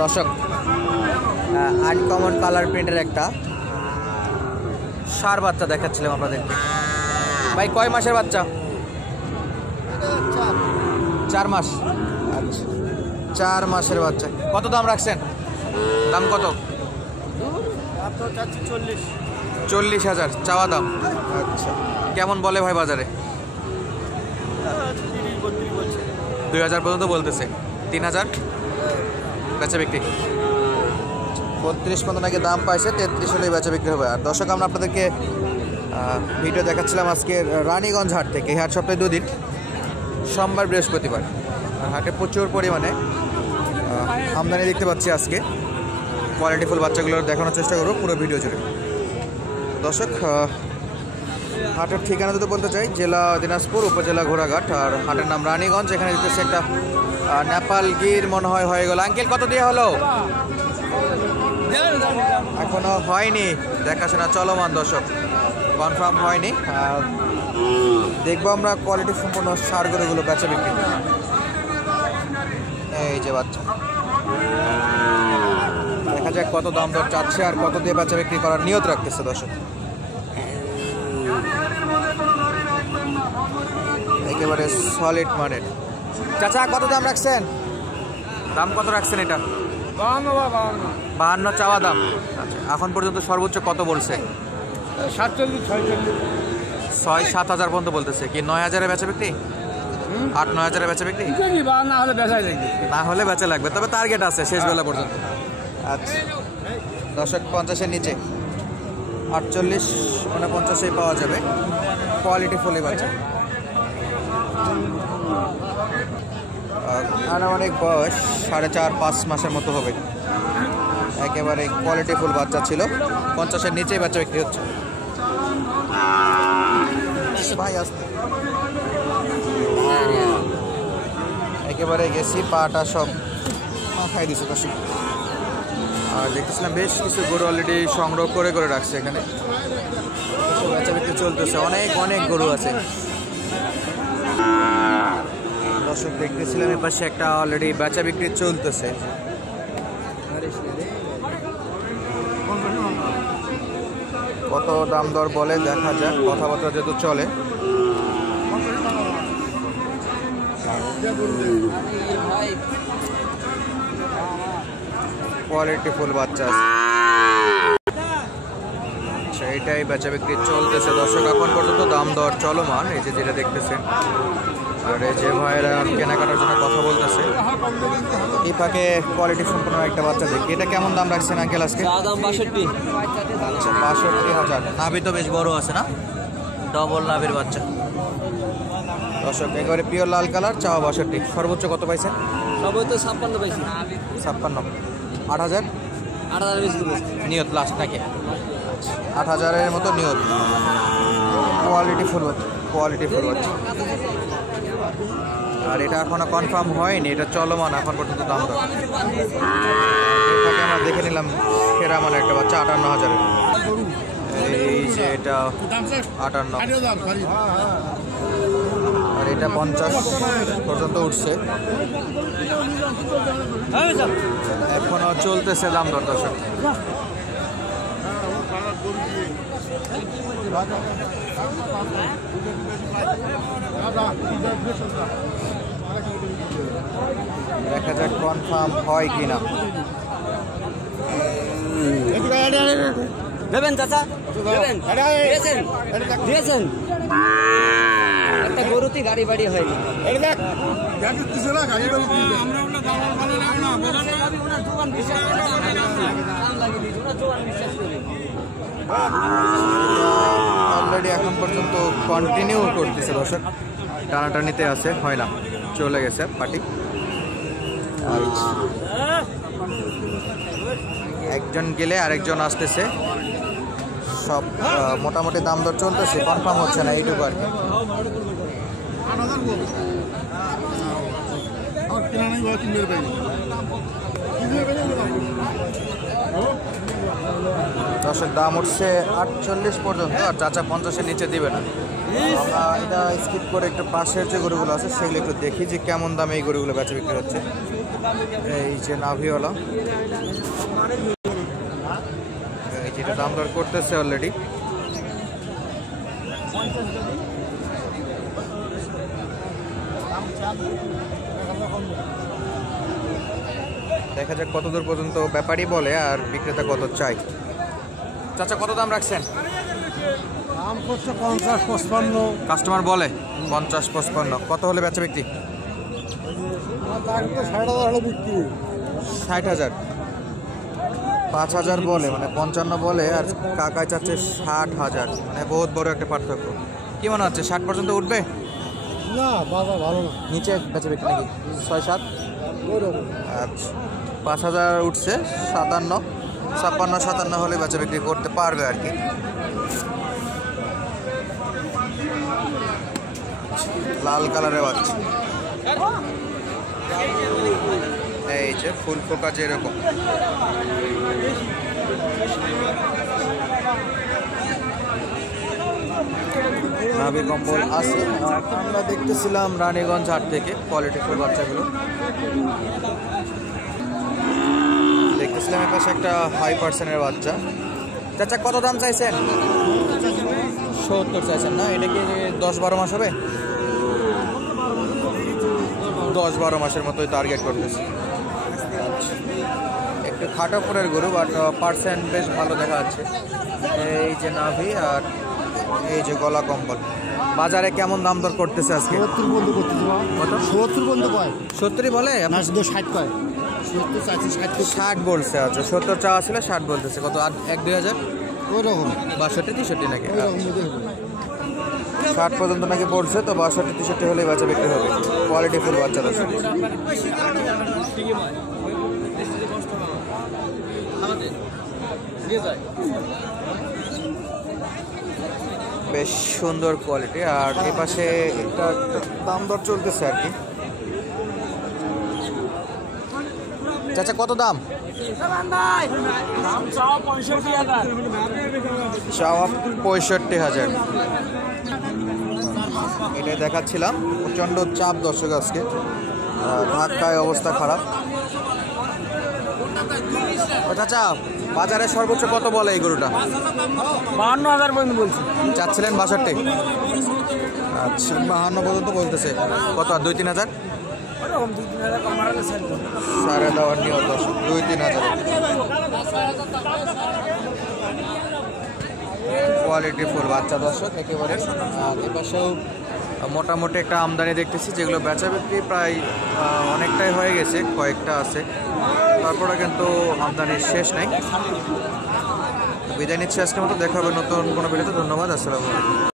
দর্শক uncommon colour প্রিন্টের একটা ষাঁড় বাচ্চা দেখাচ্ছিলাম আপনাদের। ভাই কয় মাসের বাচ্চা? 4 মাস। আচ্ছা 4 মাসের বাচ্চা। কত দাম রাখছেন? দাম কত? 40,000 চাওয়া দাম। আচ্ছা কেমন বলে ভাই বাজারে? 2,000 পর্যন্ত বলতেছে। 3,000 বেচা বিক্রি। 32 পর্যন্ত নাকি দাম পাইছে, 33 হলেই বেচা বিক্রি হবে। আর দর্শক আমরা আপনাদেরকে ভিডিও দেখাচ্ছিলাম আজকে রানীগঞ্জ হাট থেকে। এই হাট সপ্তাহে 2 দিন, সোমবার বৃহস্পতিবার। আর হাটে প্রচুর পরিমাণে আমদানি দেখতে পাচ্ছি আজকে। কোয়ালিটিফুল বাচ্চাগুলো দেখানোর চেষ্টা করবো পুরো ভিডিও জুড়ে। দর্শক হাটের ঠিকানা যদি বলতে চাই, জেলা দিনাজপুর, উপজেলা ঘোড়াঘাট। আর হাটের নাম রানীগঞ্জ। এখানে দেখতেছি একটা নেপাল গির মনে হয় হয়ে গেল। আঙ্কেল কত দিয়ে হলো? এখনো হয়নি, দেখাশোনা চলমান দর্শক, কনফার্ম হয়নি। দেখবো আমরা কোয়ালিটি সম্পূর্ণ ষাঁড় গরুগুলো বেচা বিক্রি। এই যে বাচ্চা, দেখা যাক কত দাম দর চাচ্ছে আর কত দিয়ে বেচা বিক্রি করার নিয়ত রাখতেছে দর্শক। একেবারে সলিড মানের। চাচা কত দাম রাখছেন? দাম কত রাখছেন এটা? 52 চাওয়া দাম। আচ্ছা এখন পর্যন্ত সর্বোচ্চ কত বলছে? 6-7 হাজার পর্যন্ত বলতেছে। কি 9,000-এ বেচা বিক্রি? 8-9 হাজারে বেচা বিক্রি? না হলে বেচা লাগবে, তবে টার্গেট আছে শেষ বেলা পর্যন্ত। আচ্ছা দর্শক 50-এর নিচে 48-49 পাওয়া যাবে। কোয়ালিটি ফুলি বাচ্চা। আনুমানিক বয়স 4.5-5 মাসের মতো হবে। একেবারে কোয়ালিটি ফুল বাচ্চা ছিল। 50-এর নিচেই বাচ্চা বিক্রি হচ্ছে। ভাই আসতে একেবারে গেছি, পাটা সব মাথায় দিছে দর্শক। আর দেখতেছিলাম বেশ কিছু গরু অলরেডি সংগ্রহ করে করে রাখছে এখানে। বেচা বিক্রি চলতেছে, অনেক অনেক গরু আছে দর্শক। দেখতেছিলাম এর পাশে একটা অলরেডি বেচা বিক্রি চলতেছে। কত দাম দর বলে দেখা যাক, কথাবার্তা যেহেতু চলে। কোয়ালিটি ফুল বাচ্চা আছে। আচ্ছা এটাই বেচা বিক্রি চলতেছে দর্শক। এখন পর্যন্ত দাম দর চলমান, এই যে যেটা দেখতেছেন। আর এই যে ভাইয়েরা কেনাকাটার জন্য কথা বলতেছে। এই ফাঁকে কোয়ালিটি সম্পূর্ণ একটা বাচ্চা দেখি। এটা কেমন দাম রাখছেন আঙ্কেল আজকে? দাম 62। আচ্ছা 62,000। নাভি তো বেশ বড় আছে না, ডবল নাভির বাচ্চা দর্শক। একেবারে পিওর লাল কালার, চাওয়া 62। সর্বোচ্চ কত পাইছেন? সর্বোচ্চ 56 পাইছি। 56। 8,000? 8,000 বেশি নিয়ত লাস্ট নাকি? 8,000-এর মতো নিয়ত। কোয়ালিটি ফুল বাচ্চা, কোয়ালিটি ফুল বাচ্চা। আর এটা এখনো কনফার্ম হয়নি, এটা চলমান এখন পর্যন্ত দাম দর। এটাকে আমরা দেখে নিলাম সেরা মানে একটা বাচ্চা 58,000-এর। এই যে এটা 58। আর এটা 50 পর্যন্ত উঠছে, এখনো চলতেছে দাম দর দর্শক। দেখা যাক কনফার্ম হয় কিনা। দেবেন চাচা? দিয়েছেন একটা গরুতে গাড়ি বাড়ি হয়নি। অলরেডি এখন পর্যন্ত কন্টিনিউ করতেছে দর্শক, টানাটানিতে আছে, হয় না, চলে গেছে পার্টি। একজন গেলে আরেকজন আসতেছে, সব মোটামুটি দাম দর চলতেছে, কনফার্ম হচ্ছে না এইটুকু আর কি। দর্শক দাম উঠছে 48 পর্যন্ত, আর চাচা 50-এর নিচে দিবে না। এটা স্কিপ করে একটু পাশের যে গরুগুলো আছে সেগুলো একটু দেখি যে কেমন দামে এই গরুগুলো বেচা বিক্রি হচ্ছে। এই যে নাভিওয়ালা, এই যেটা দাম দর করতেছে অলরেডি। দেখা যাক কত দূর পর্যন্ত ব্যাপারী বলে আর বিক্রেতা কত চাই। চাচা কত দাম রাখছেন? দাম করছে 50-55। কাস্টমার বলে 50-55। কত হলে বেচা বিক্রি? তার তো 60,000 হলে বিক্রি। 60,000। 5,000 বলে, মানে 55 বলে, আর কাকায় চাচ্ছে 60,000। মানে বহুত বড় একটা পার্থক্য। কি মনে হচ্ছে 60 পর্যন্ত উঠবে? না বাজার ভালো না, নিচে বেচা বিক্রি নাকি 6-7? ওরকম। আচ্ছা, 5,000 উঠছে, 57, 56-57 হলে বেচা বিক্রি করতে পারবে আর কি। লাল কালারের বাচ্চা, এই যে ফুল ফোকা যেরকম। নাভি কম্বল আছে। আর আমরা দেখতেছিলাম রানীগঞ্জ হাট থেকে কোয়ালিটিফুল বাচ্চাগুলো দেখতেছিলাম। এর পাশে একটা হাই পার্সেন্টের বাচ্চা। চাচা কত দাম চাইছেন? 70 চাইছেন না? এটা কি 10-12 মাস হবে? 10-12 মাসের মতোই টার্গেট করতেছে। আচ্ছা, একটু খাটাপুরের গরু, বাট পার্সেন্ট বেশ ভালো দেখা যাচ্ছে। এই যে নাভি আর এই যে গলা কম্বল। বাজারে কেমন দাম দর করতেছে আজকে? 70 বন্ধ করতেছে। কত? 70 বন্ধ কয় 70 বলে? না, শুধু 60 কয়। 70 চাইছে, 60 বলছে। আচ্ছা, 70 চাওয়া ছিল, 60 বলতেছে। কত? 1-2 হাজার? ওরকম 62-63 নাকি? ওরকম মধ্যে হবে। 60 পর্যন্ত নাকি পড়ছে, তো 62-63 হলেই বাচ্চা বিক্রি হবে। কোয়ালিটি ফুল বাচ্চা আছে। বেশ সুন্দর কোয়ালিটি। আর এ পাশে একটা দাম দর চলতেছে আর কি। চাচা কত দাম? চাওয়া 65,000। এটা দেখাচ্ছিলাম। প্রচণ্ড চাপ দর্শক আজকে, ধাক্কায় অবস্থা খারাপ। ও চাচা, বাজারে সর্বোচ্চ কত বলে এই গরুটা? 52,000 পর্যন্ত বলছি। চাচ্ছিলেন 62? আচ্ছা, 52 পর্যন্ত বলতেছে। কত আর 2-3 হাজার? সাড়ে দেওয়ার নিয়ত দর্শক, 2-3 হাজার। কোয়ালিটি ফুল বাচ্চা দর্শক একেবারে। আর এ পাশেও মোটামুটি একটা আমদানি দেখতেছি, যেগুলো বেচা বিক্রি প্রায় অনেকটাই হয়ে গেছে, কয়েকটা আছে, তারপরে কিন্তু আমদানির শেষ নাই। বিদায় নিচ্ছি আজকের মতো। দেখা হবে নতুন কোনো ভিডিওতে। ধন্যবাদ, আসসালামু আলাইকুম।